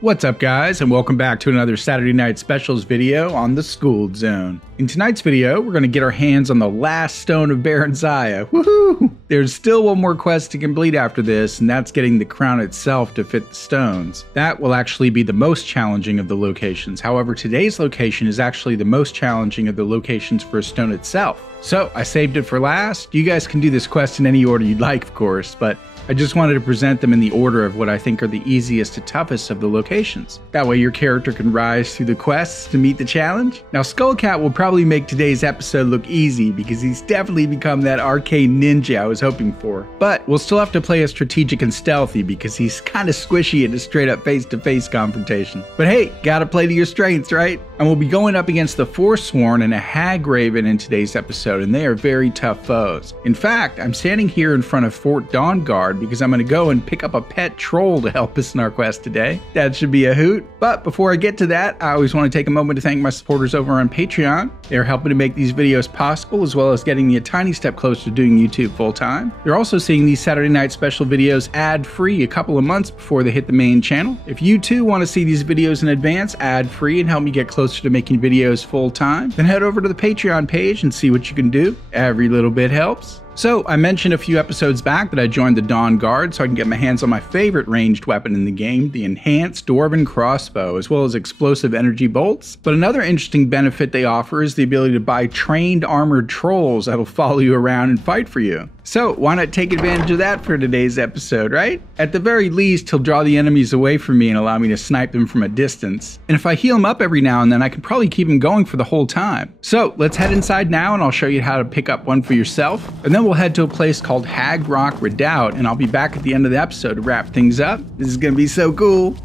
What's up guys, and welcome back to another Saturday Night Specials video on the Skooled Zone. In tonight's video, we're going to get our hands on the last stone of Barenziah. Woohoo! There's still one more quest to complete after this, and that's getting the crown itself to fit the stones. That will actually be the most challenging of the locations. However, today's location is actually the most challenging of the locations for a stone itself. So I saved it for last. You guys can do this quest in any order you'd like, of course, but I just wanted to present them in the order of what I think are the easiest to toughest of the locations. That way your character can rise through the quests to meet the challenge. Now Skullcat will probably make today's episode look easy because he's definitely become that arcade ninja I was hoping for. But we'll still have to play a strategic and stealthy because he's kinda squishy in a straight up face-to-face confrontation. But hey, gotta play to your strengths, right? And we'll be going up against the Forsworn and a Hag Raven in today's episode, and they are very tough foes. In fact, I'm standing here in front of Fort Dawnguard because I'm going to go and pick up a pet troll to help us in our quest today. That should be a hoot. But before I get to that, I always want to take a moment to thank my supporters over on Patreon. They're helping to make these videos possible, as well as getting me a tiny step closer to doing YouTube full time. They're also seeing these Saturday Night Special videos ad-free a couple of months before they hit the main channel. If you too want to see these videos in advance, ad-free, and help me get closer to making videos full time, then head over to the Patreon page and see what you can do. Every little bit helps. So, I mentioned a few episodes back that I joined the Dawnguard so I can get my hands on my favorite ranged weapon in the game, the enhanced Dwarven crossbow, as well as explosive energy bolts. But another interesting benefit they offer is the ability to buy trained armored trolls that'll follow you around and fight for you. So, why not take advantage of that for today's episode, right? At the very least, he'll draw the enemies away from me and allow me to snipe them from a distance. And if I heal him up every now and then, I can probably keep him going for the whole time. So, let's head inside now and I'll show you how to pick up one for yourself. And then we'll head to a place called Hag Rock Redoubt, and I'll be back at the end of the episode to wrap things up. This is gonna be so cool.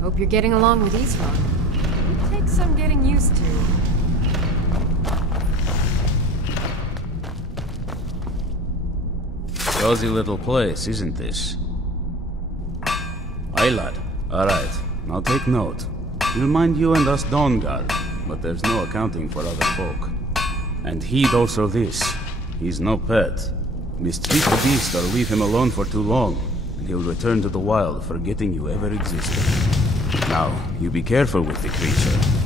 Hope you're getting along with Eastron. It takes some getting used to. Cozy little place, isn't this? Aye, lad. Alright, now take note. We'll mind you and us Dawnguard, but there's no accounting for other folk. And heed also this. He's no pet. Mistreat the beast or leave him alone for too long, and he'll return to the wild, forgetting you ever existed. Now, you be careful with the creature.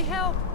Somebody help!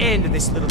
end this little...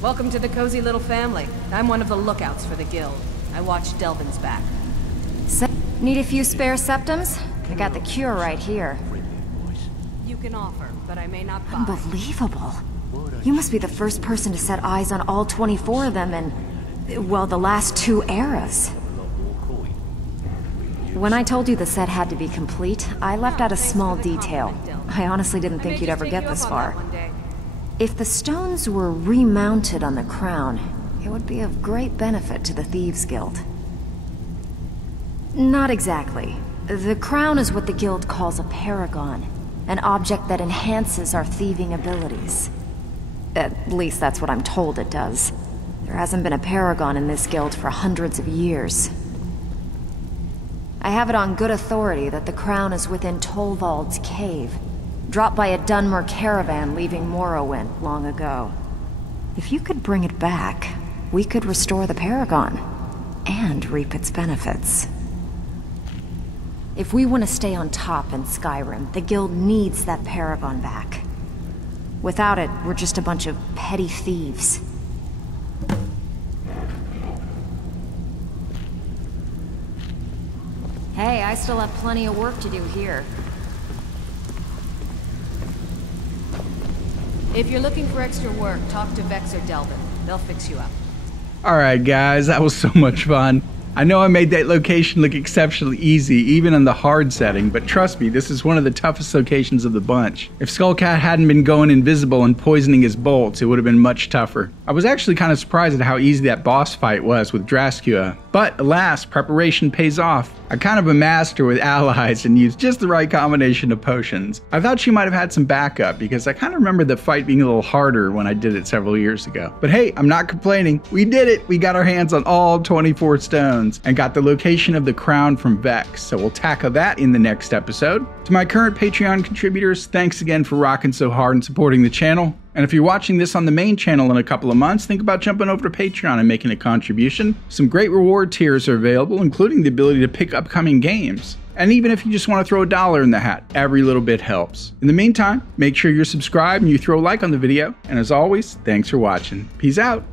Welcome to the cozy little family. I'm one of the lookouts for the guild. I watch Delvin's back. Need a few spare septums? I got the cure right here. You can offer, but I may not buy. Unbelievable. You must be the first person to set eyes on all 24 of them in, well, the last 2 eras. When I told you the set had to be complete, I left out a small detail. I honestly didn't think you'd ever get this far. If the stones were remounted on the crown, it would be of great benefit to the Thieves Guild. Not exactly. The crown is what the guild calls a paragon, an object that enhances our thieving abilities. At least that's what I'm told it does. There hasn't been a paragon in this guild for hundreds of years. I have it on good authority that the crown is within Tolvald's cave, dropped by a Dunmer caravan leaving Morrowind long ago. If you could bring it back, we could restore the paragon, and reap its benefits. If we want to stay on top in Skyrim, the guild needs that paragon back. Without it, we're just a bunch of petty thieves. Hey, I still have plenty of work to do here. If you're looking for extra work, talk to Vex or Delvin. They'll fix you up. Alright guys, that was so much fun. I know I made that location look exceptionally easy, even in the hard setting, but trust me, this is one of the toughest locations of the bunch. If Skullcat hadn't been going invisible and poisoning his bolts, it would have been much tougher. I was actually kind of surprised at how easy that boss fight was with Draskua, but alas, preparation pays off. I kind of amassed her with allies and used just the right combination of potions. I thought she might have had some backup because I kind of remember the fight being a little harder when I did it several years ago. But hey, I'm not complaining. We did it! We got our hands on all 24 stones and got the location of the crown from Vex, so we'll tackle that in the next episode. To my current Patreon contributors, thanks again for rocking so hard and supporting the channel. And if you're watching this on the main channel in a couple of months, think about jumping over to Patreon and making a contribution. Some great reward tiers are available, including the ability to pick upcoming games. And even if you just want to throw $1 in the hat, every little bit helps. In the meantime, make sure you're subscribed and you throw a like on the video. And as always, thanks for watching. Peace out.